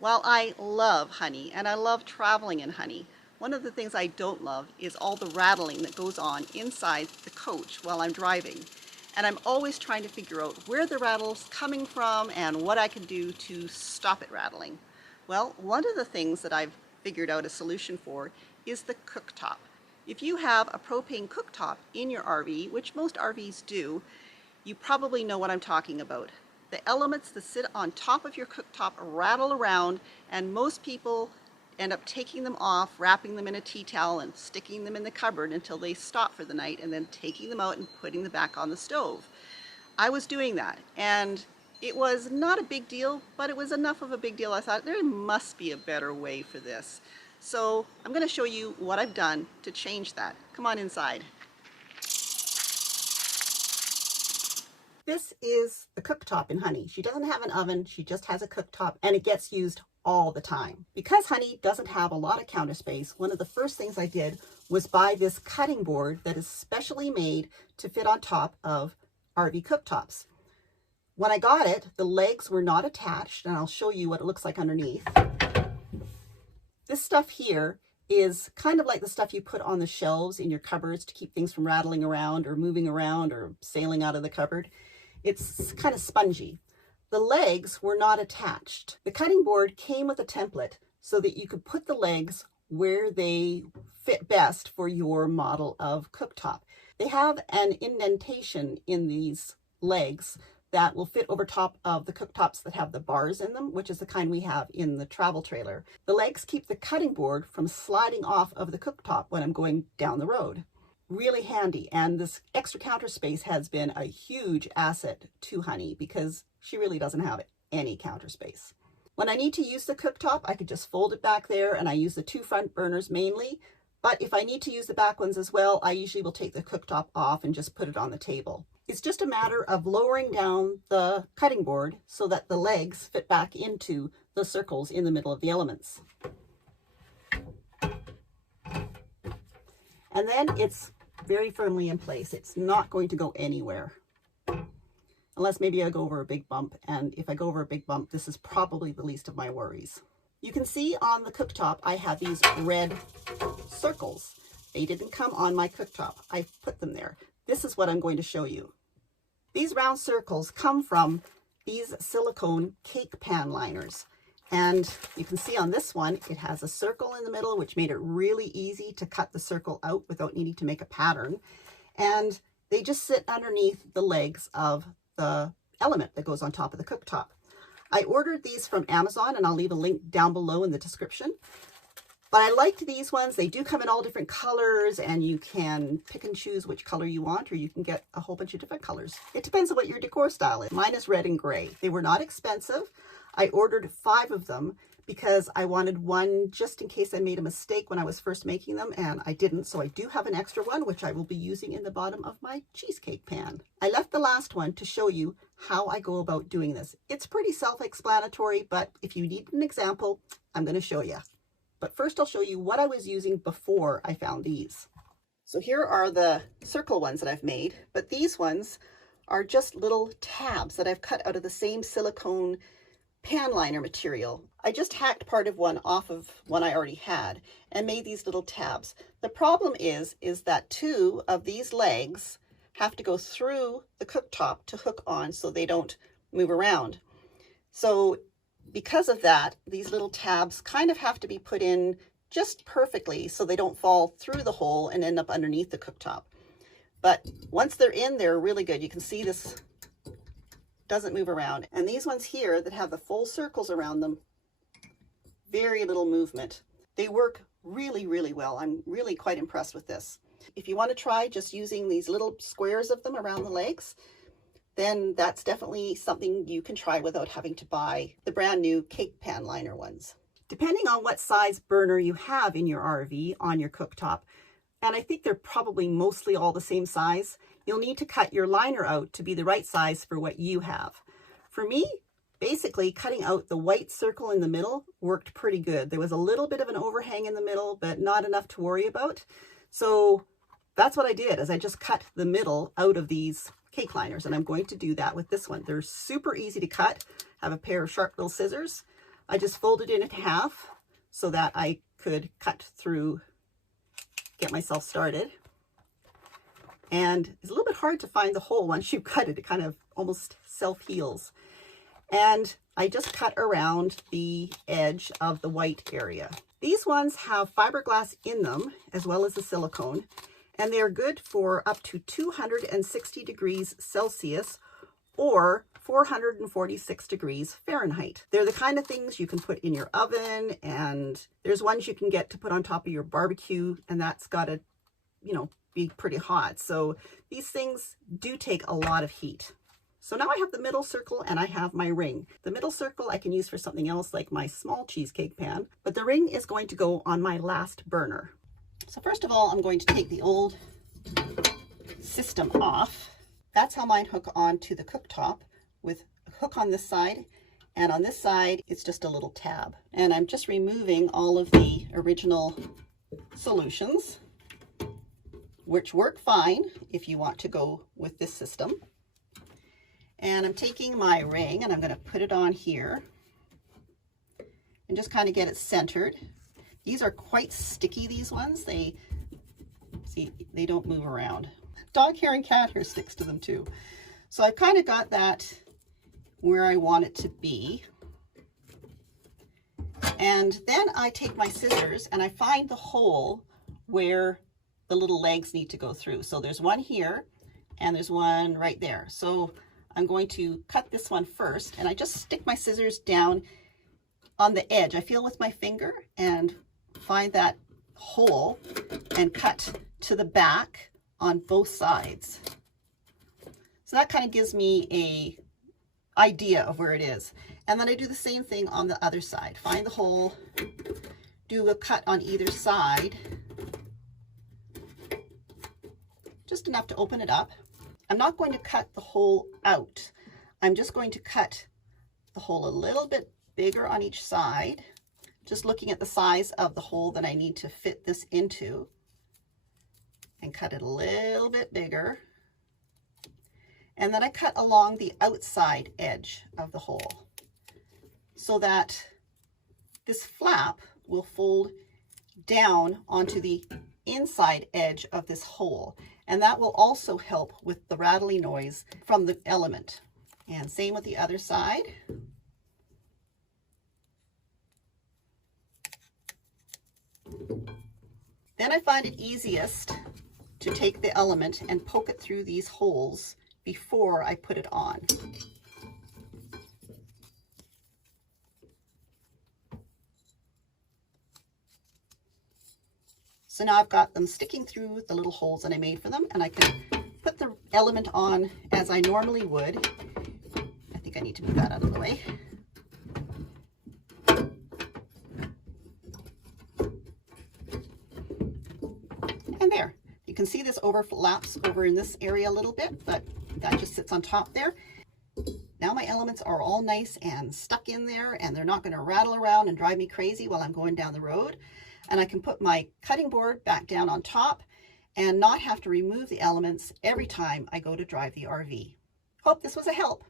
While I love honey and I love traveling in honey, one of the things I don't love is all the rattling that goes on inside the coach while I'm driving. And I'm always trying to figure out where the rattle's coming from and what I can do to stop it rattling. Well, one of the things that I've figured out a solution for is the cooktop. If you have a propane cooktop in your RV, which most RVs do, you probably know what I'm talking about. The elements that sit on top of your cooktop rattle around, and most people end up taking them off, wrapping them in a tea towel and sticking them in the cupboard until they stop for the night, and then taking them out and putting them back on the stove. I was doing that, and it was not a big deal, but it was enough of a big deal. I thought there must be a better way for this. So I'm going to show you what I've done to change that. Come on inside. This is the cooktop in Honey. She doesn't have an oven, she just has a cooktop, and it gets used all the time. Because Honey doesn't have a lot of counter space, one of the first things I did was buy this cutting board that is specially made to fit on top of RV cooktops. When I got it, the legs were not attached, and I'll show you what it looks like underneath. This stuff here is kind of like the stuff you put on the shelves in your cupboards to keep things from rattling around or moving around or sailing out of the cupboard. It's kind of spongy. The legs were not attached. The cutting board came with a template so that you could put the legs where they fit best for your model of cooktop. They have an indentation in these legs that will fit over top of the cooktops that have the bars in them, which is the kind we have in the travel trailer. The legs keep the cutting board from sliding off of the cooktop when I'm going down the road. Really handy, and this extra counter space has been a huge asset to Honey because she really doesn't have any counter space. When I need to use the cooktop, I could just fold it back there, and I use the two front burners mainly, but if I need to use the back ones as well, I usually will take the cooktop off and just put it on the table. It's just a matter of lowering down the cutting board so that the legs fit back into the circles in the middle of the elements. And then it's very firmly in place. It's not going to go anywhere. Unless maybe I go over a big bump, and if I go over a big bump, this is probably the least of my worries. You can see on the cooktop I have these red circles. They didn't come on my cooktop. I put them there. This is what I'm going to show you. These round circles come from these silicone cake pan liners. And you can see on this one, it has a circle in the middle, which made it really easy to cut the circle out without needing to make a pattern. And they just sit underneath the legs of the element that goes on top of the cooktop. I ordered these from Amazon, and I'll leave a link down below in the description. But I liked these ones. They do come in all different colors, and you can pick and choose which color you want, or you can get a whole bunch of different colors. It depends on what your decor style is. Mine is red and gray. They were not expensive. I ordered 5 of them because I wanted one just in case I made a mistake when I was first making them, and I didn't. So I do have an extra one, which I will be using in the bottom of my cheesecake pan. I left the last one to show you how I go about doing this. It's pretty self-explanatory, but if you need an example, I'm going to show you. But first I'll show you what I was using before I found these. So here are the circle ones that I've made, but these ones are just little tabs that I've cut out of the same silicone pan liner material. I just hacked part of one off of one I already had and made these little tabs. The problem is that 2 of these legs have to go through the cooktop to hook on so they don't move around. So because of that, these little tabs kind of have to be put in just perfectly so they don't fall through the hole and end up underneath the cooktop. But once they're in, they're really good. You can see this doesn't move around. And these ones here that have the full circles around them, very little movement. They work really, really well. I'm really quite impressed with this. If you want to try just using these little squares of them around the legs, then that's definitely something you can try without having to buy the brand new cake pan liner ones. Depending on what size burner you have in your RV on your cooktop, and I think they're probably mostly all the same size, you'll need to cut your liner out to be the right size for what you have. For me, basically cutting out the white circle in the middle worked pretty good. There was a little bit of an overhang in the middle, but not enough to worry about. So that's what I did, is I just cut the middle out of these cake liners, and I'm going to do that with this one. They're super easy to cut. I have a pair of sharp little scissors. I just folded it in half so that I could cut through, get myself started. And it's a little bit hard to find the hole once you've cut it. It kind of almost self-heals. And I just cut around the edge of the white area. These ones have fiberglass in them as well as the silicone, and they're good for up to 260 degrees Celsius or 446 degrees Fahrenheit. They're the kind of things you can put in your oven, and there's ones you can get to put on top of your barbecue, and that's got to, you know, be pretty hot. So these things do take a lot of heat. So now I have the middle circle and I have my ring. The middle circle I can use for something else like my small cheesecake pan, but the ring is going to go on my last burner. So first of all, I'm going to take the old system off. That's how mine hook on to the cooktop, with a hook on this side, and on this side it's just a little tab. And I'm just removing all of the original solutions, which work fine if you want to go with this system. And I'm taking my ring and I'm going to put it on here and just kind of get it centered. These are quite sticky, these ones. They don't move around. Dog hair and cat hair sticks to them too. So I've kind of got that where I want it to be. And then I take my scissors and I find the hole where the little legs need to go through. So there's one here and there's one right there. So I'm going to cut this one first, and I just stick my scissors down on the edge. I feel with my finger and find that hole and cut to the back on both sides. So that kind of gives me a idea of where it is. And then I do the same thing on the other side. Find the hole, do a cut on either side, just enough to open it up. I'm not going to cut the hole out. I'm just going to cut the hole a little bit bigger on each side, just looking at the size of the hole that I need to fit this into, and cut it a little bit bigger. And then I cut along the outside edge of the hole so that this flap will fold down onto the inside edge of this hole. And that will also help with the rattling noise from the element. And same with the other side. Then I find it easiest to take the element and poke it through these holes before I put it on. So now I've got them sticking through the little holes that I made for them, and I can put the element on as I normally would. I think I need to move that out of the way. And there, you can see this overlaps over in this area a little bit, but that just sits on top there. Now my elements are all nice and stuck in there, and they're not going to rattle around and drive me crazy while I'm going down the road. And I can put my cutting board back down on top and not have to remove the elements every time I go to drive the RV. Hope this was a help.